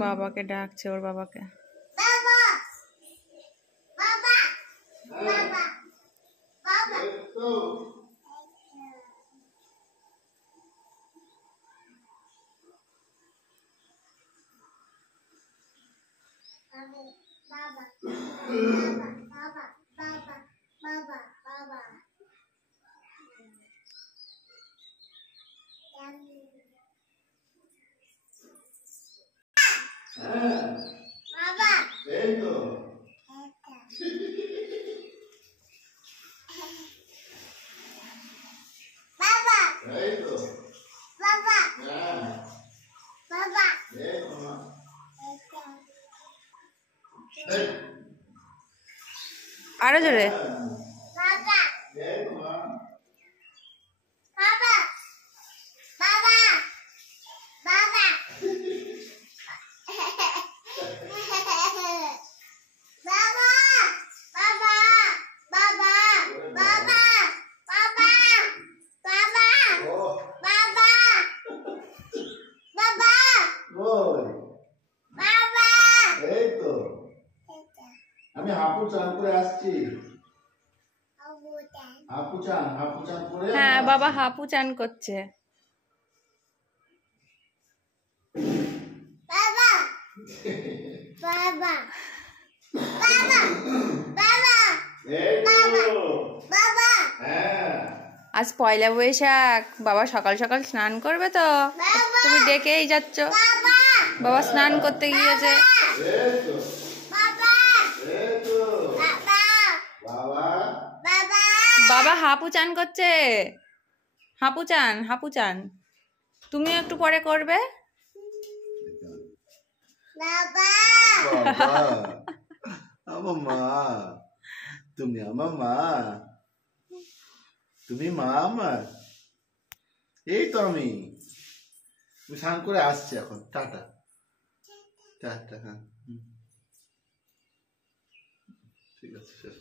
বাবাকে ডাকছে, ওর বাবাকে। আরো জোরে। আমি হাপু চান করে আসছি। হাপু চান করে। হ্যাঁ, বাবা হাপু চান করছে। বাবা বাবা বাবা বাবা বাবা। হ্যাঁ, আজ পয়লা বৈশাখ, বাবা সকাল সকাল স্নান করবে তো, তুমি ডেকেই যাচ্ছ। বাবা স্নান করতে গিয়েছে। বাবা হাপু চান করছে। হাপু চান তুমিও একটু পরে করবে। আমার মা, তুমি আমার মা, তুমি মা আমার। এই তো আমি স্নান করে আসছি এখন। Tata tata. হ্যাঁ, ঠিক আছে, শেষ।